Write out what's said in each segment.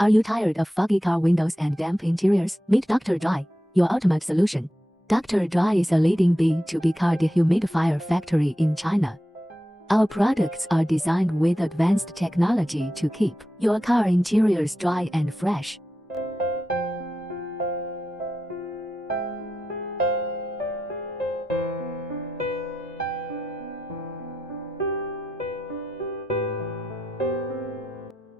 Are you tired of foggy car windows and damp interiors? Meet DoctorDry, your ultimate solution. DoctorDry is a leading B2B car dehumidifier factory in China. Our products are designed with advanced technology to keep your car interiors dry and fresh.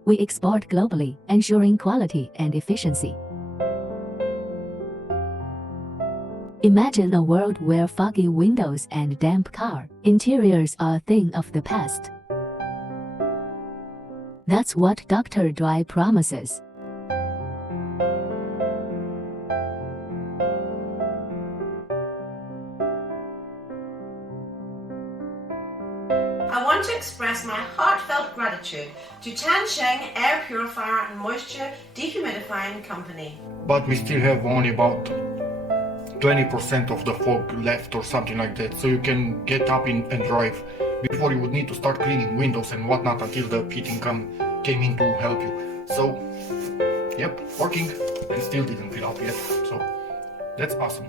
We export globally, ensuring quality and efficiency. Imagine a world where foggy windows and damp car interiors are a thing of the past. That's what DoctorDry promises. I want to express my heartfelt gratitude to Tansheng Air Purifier and Moisture Dehumidifying Company. But we still have only about 20% of the fog left or something like that, so you can get up and drive before you would need to start cleaning windows and whatnot until the heating came in to help you. So, yep, working and still didn't fill up yet, so that's awesome.